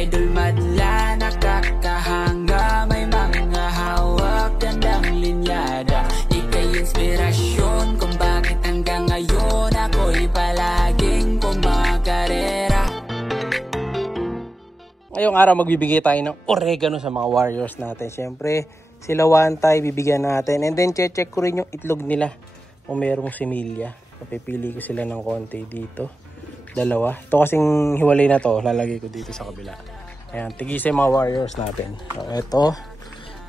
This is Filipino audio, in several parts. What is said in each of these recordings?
idol madla, nakakahanga, may mga hawak, gandang linyada. Ika'y inspirasyon kung bakit hanggang ngayon ako'y palaging kumakarera. Ngayong araw magbibigay tayo ng oregano sa mga warriors natin. Siyempre, sila Wantay bibigyan natin. And then check ko rin yung itlog nila kung merong similya. Papipili ko sila ng konti dito. Dalawa. Ito kasing hiwalay na to, lalagay ko dito sa kabila. Ayan, tigisa yung mga warriors natin. So, ito.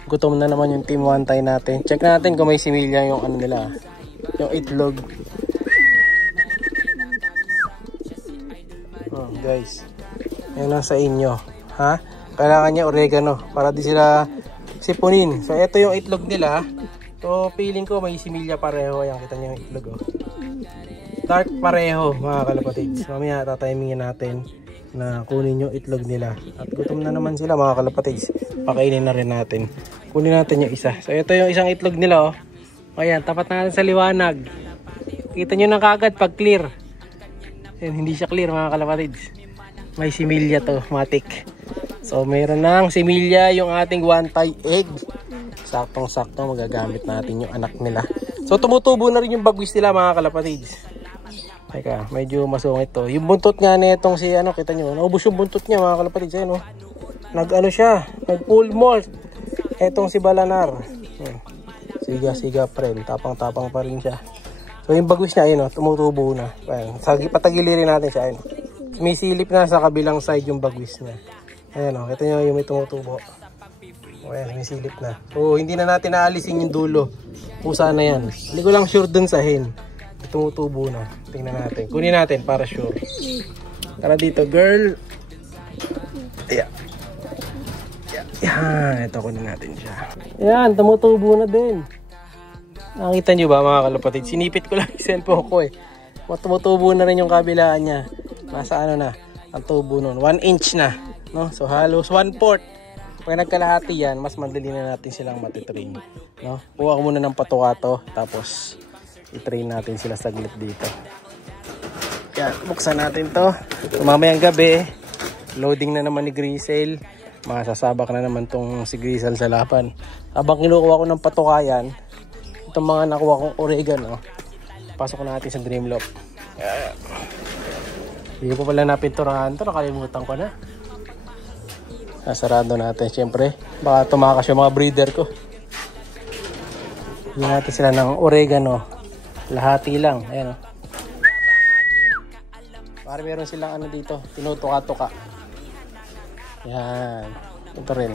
Gutom na naman yung team Wantay natin. Check natin kung may similya yung ano nila. Yung itlog. Oh, guys. Yan ang sa inyo. Ha? Kailangan niya oregano para di sila sipunin. So, ito yung itlog nila. So, feeling ko may similya pareho. Ayan, kita niyo yung itlog. Oh. Dark pareho, mga kalapatids. Mamaya tatimingin natin na kunin yung itlog nila. At gutom na naman sila, mga kalapatids. Pakainin na rin natin. Kunin natin yung isa. So, ito yung isang itlog nila. Oh. Ayan, tapat natin sa liwanag. Kita nyo na kagad pag clear. Ayan, hindi siya clear, mga kalapatids. May similya to, matik. So, mayroon ng similya yung ating Wantay egg. Saktong-sakto magagamit natin yung anak nila. So, tumutubo na rin yung bagwis nila, mga kalapatids. Teka, medyo masungit to. Yung buntot nga nitong si, ano, kita nyo, naubos yung buntot niya, mga kalapatids. Ayan, oh. Nag-ano siya, nag-full molt. Etong si Balanar. Siga-siga pa rin. Tapang-tapang pa rin siya. So, yung bagwis niya, ayun, oh, tumutubo na. Ayan, patagilirin natin siya, ayun. May silip na sa kabilang side yung bagwis niya. Ayan, oh, kita nyo yung may tumutubo. Ayan, may silip na. So, hindi na natin naalisin yung dulo. Pusa na yan. Hindi ko lang sure dun sa hen. Tumutubo na. Tingnan natin. Kunin natin para sure. Tara dito, girl. Ayan. Yan. Ito, kunin natin siya. Ayan, tumutubo na din. Nakita nyo ba, mga kalapatid? Sinipit ko lang yung cellphone ko eh. Tumutubo na rin yung kabilaan niya. Nasa ano na, ang tubo nun. 1 inch na. No? So, halos 1/4. Pag nagkalahati yan, mas madali na natin silang matitrain. No? Kuha ko muna ng patukato, tapos i-train natin sila saglit dito. Yan, buksan natin to. So, mamayang gabi, loading na naman ni Grisel. Masasabak na naman tong si Grisel sa laban. Habang kinukuha ko ng patukayan, itong mga nakuha kong oregano, pasok natin sa Dreamloft. Yan. Hindi ko pala napinturahan to, nakalimutan ko na. Sarado natin, syempre. Baka tumakas yung mga breeder ko. Hindi natin sila ng oregano. Lahati lang. Ayan, oh. Para meron silang ano dito, tinutuka-tuka. Yan. Ito rin.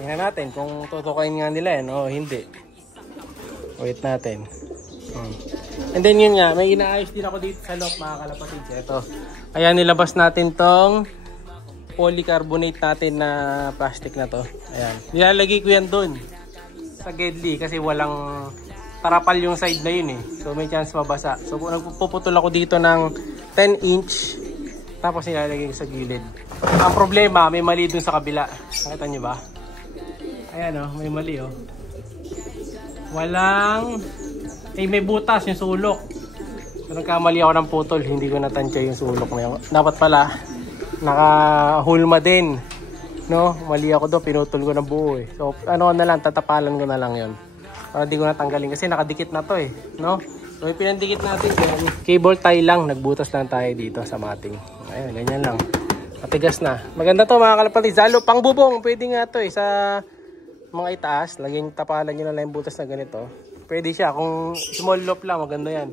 Tingnan natin kung tutukain nga nila yan o hindi. Wait natin. And then yun nga, may inaayos din ako dito sa loft, mga kalapatids. Ito. Ayan, nilabas natin tong polycarbonate natin na plastic na to. Ayan. Nilalagay ko yan doon sa Gedli kasi walang tarapal yung side na yun eh. So may chance mabasa. So nagpuputol ako dito ng 10 inch tapos nilalagay ko sa gilid. Ang problema, may mali dun sa kabila. Nakita nyo ba? Ayan oh, may mali oh. Walang may butas yung sulok. So, nagkamali ako ng putol. Hindi ko natansya yung sulok na yun. Dapat pala, nakahulma din. No? Mali ako doon. Pinutol ko ng buo eh. So, ano na lang, tatapalan ko na lang yun. Para di ko natanggalin. Kasi nakadikit na to eh. No? So, pinandikit natin yan. Cable tie lang. Nagbutas lang tayo dito sa mating. Ayun, ganyan lang. Matigas na. Maganda to, mga kalapatids. Lalo, pang bubong. Pwede nga to eh. Sa mga itaas, laging tapalan nyo na lang yung butas na ganito. Pwede siya. Kung small loop lang, maganda yan.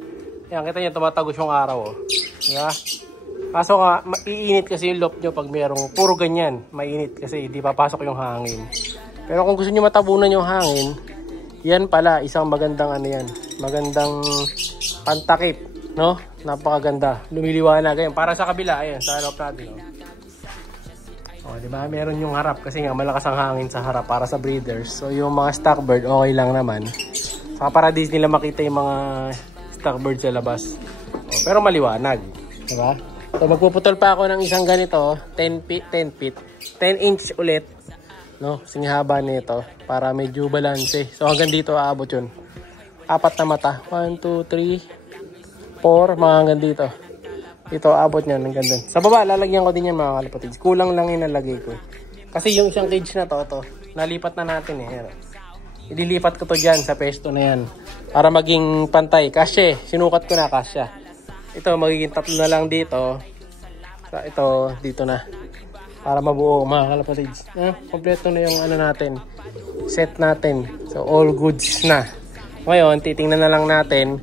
Yan, kita nyo, tumatagos yung araw. Oh. Diba? Kaso nga, maiinit kasi yung loop nyo pag mayroong puro ganyan. Mainit kasi hindi papasok yung hangin. Pero kung gusto nyo matabunan yung hangin, yan pala, isang magandang ano yan. Magandang pantakip. No? Napakaganda. Lumiliwanag. Ayan, para sa kabila. Ayan, sa loop natin. Oh. Diba? Meron yung harap kasi nga malakas ang hangin sa harap para sa breeders. So yung mga stock bird, okay lang naman. Saka para di nila makita yung mga stock bird sa labas. Oh, pero maliwanag. Diba? So magpuputol pa ako ng isang ganito, 10 inch ulit. No? Singhaba nito para medyo balance. So hanggang dito aabot yun. 4 na mata. 1, 2, 3, 4, mga hanggang dito. Dito, abot niyan, hanggang doon. Sa baba, lalagyan ko din yan mga kalapatids. Kulang lang yung nalagay ko. Kasi yung isang cage na to, nalipat na natin eh. Idilipat ko to dyan sa pesto na yan. Para maging pantay. Kasya, sinukat ko na kasya. Ito, magiging 3 na lang dito. Ito, dito na. Para mabuo mga kalapatids. Kompleto na yung ano natin. Set natin. So, all goods na. Ngayon, titingnan na lang natin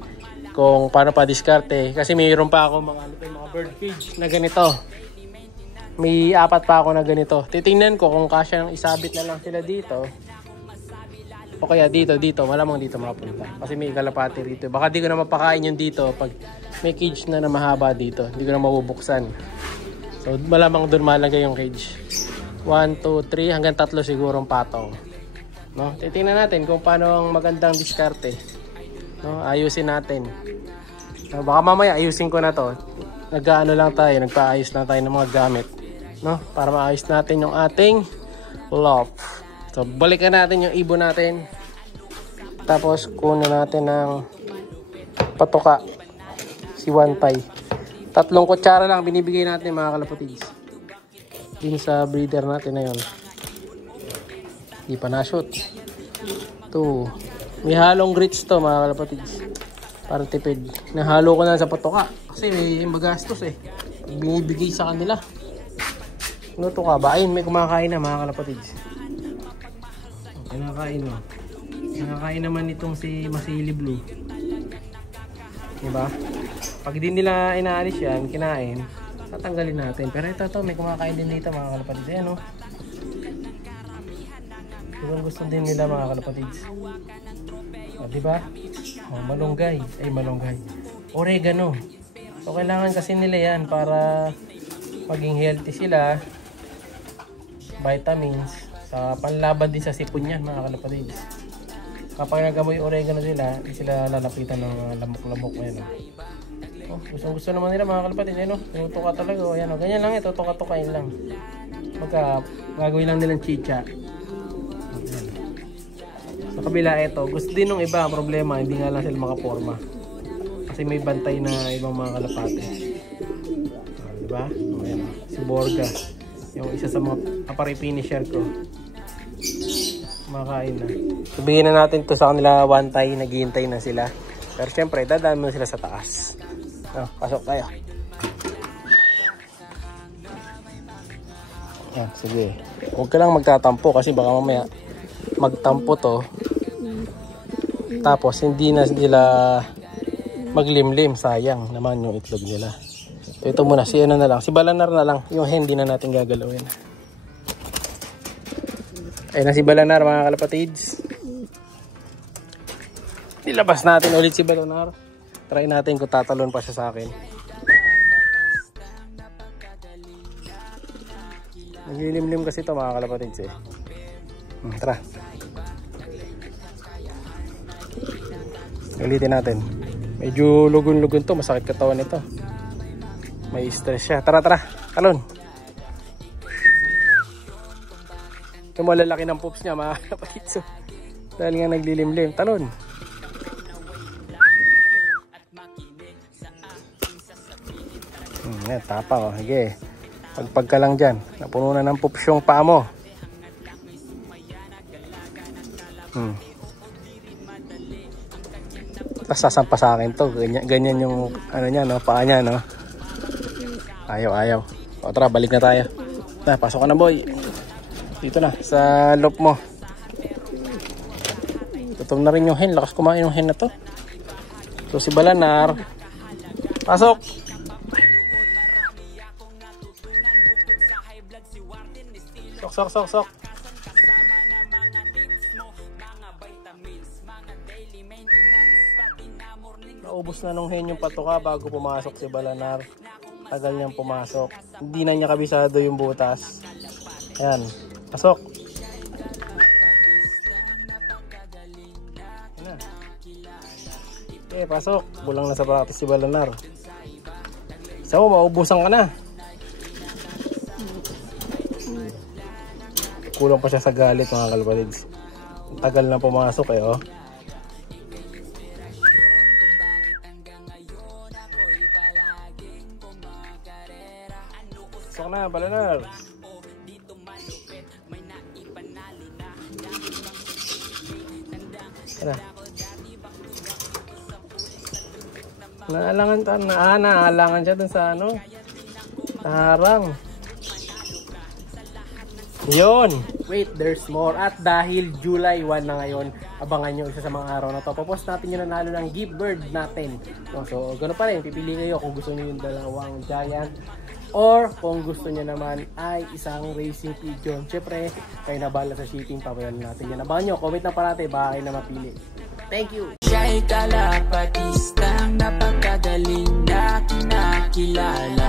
kung paano pa diskarte. Kasi mayroon pa ako mga bird cage na ganito. May 4 pa ako na ganito. Titingnan ko kung kasya ng isabit na lang sila dito. O kaya dito. Malamang dito mapunta. Kasi may kalapati rito. Baka di ko na mapakain yung dito pag may cage na mahaba dito. Hindi ko na mabubuksan. So, malamang doon malagay yung cage. 1, 2, 3, hanggang 3 sigurong patong. No? Titingnan natin kung paano ang magandang diskarte. No? Ayusin natin. No? Baka mamaya ayusin ko na to. Nag-ano lang tayo, nagpaayos lang tayo ng mga gamit. No? Para maayos natin yung ating loft. So, balikan natin yung ibon natin. Tapos, kunin natin ng patuka. Si Wantay. 3 kutsara lang binibigay natin mga kalapatids. Din sa breeder natin na yun. Di pa na-shoot. 2. May halong grits to mga kalapatids. Para tipid. Nahalo ko na sa patuka. Kasi may magastos eh. Binibigay sa kanila. Luto ka ba? Ayun, may kumakain na mga kalapatids. Kinakain mo. Kinakain naman itong si Masili Blue. Diba? Pag di nila inaalis yan, kinain, tatanggalin natin. Pero ito may kumakain din dito mga kalapatids. Ayan o. Gusto din nila mga kalapatids. Diba? Malunggay. Oregano. So kailangan kasi nila yan para maging healthy sila. Vitamins. Sa panlaban din sa sipon yan mga kalapatids. Kapag nagamoy oregano sila, hindi sila lalapitan ng lamok-lamok. Gusto naman nila mga kalapatids. Tutuka talaga. Ganyan lang ito. Tuka-tukain lang. Gagawin lang nilang chicha. Sa kabila ito. Gusto din ng iba. Problema. Hindi nga lang sila makaporma. Kasi may bantay na ibang mga kalapatids. Diba? Si Borga. Yung isa sa mga apari-finisher ko. Makain na. Sabihin na natin to sa kanila Wantay. Naghihintay na sila. Pero syempre, dadaan mo sila sa taas. Pasok tayo. Sige. Huwag ka lang magtatampo kasi baka mamaya magtampo to. Tapos hindi na sila maglimlim. Sayang naman yung itlog nila. Ito muna. Si ano na lang. Si Balanar na lang. Yung hindi na natin gagalawin. Ayun na si Balanar mga kalapatids. Nilabas natin ulit si Balanar. Try natin kung tatalon pa siya sa akin. Naglilimlim kasi ito mga kalapatids eh. Tara. Ulitin natin. Medyo lugon-lugon to. Masakit katawan ito. May stress siya. Tara. Talon. Ito malalaki ng poops niya mga kalapatids. Dahil nga naglilimlim. Talon. Tapa. Sige. Pagpag ka lang dyan. Napuno na ng poops yung paa mo. Tapos sasampa sa akin to. Ganyan yung ano niya, no? Paa niya, no? Ayaw. O tara, balik na tayo. Pasok ka na boy. Dito na, sa loop mo. Tutom na rin yung hen. Lakas kumain yung hen na to. So si Balanar. Pasok! Sok. Naubos na nung hen yung patuka bago pumasok si Balanar. Tagal niyang pumasok. Hindi na niya kabisado yung butas. Ayan. Pasok. Ayan. Pasok. Bulang na sa practice si Balanar. So, maubusan ka na. Kulang pa siya sa galit mga kalapatids. Tagal na pumasok eh, oh. Pasok na, Balanar. Tara. Naalangan siya dun sa ano. Harang. Yun. Wait, there's more. At dahil July 1 na ngayon, abangan nyo isa sa mga araw na to. Papost natin yung nanalo ng gift bird natin. So, gano'n pa rin. Pipili kayo kung gusto nyo yung dalawang giant. Or kung gusto nyo naman ay isang racing pigeon. Siyempre, kayo na bala sa shipping. Papayalan natin yan. Abangan nyo. Comment na parati. Baka kayo na mapili. Thank you. Siya'y kalapatistang napakagaling na kinakilala.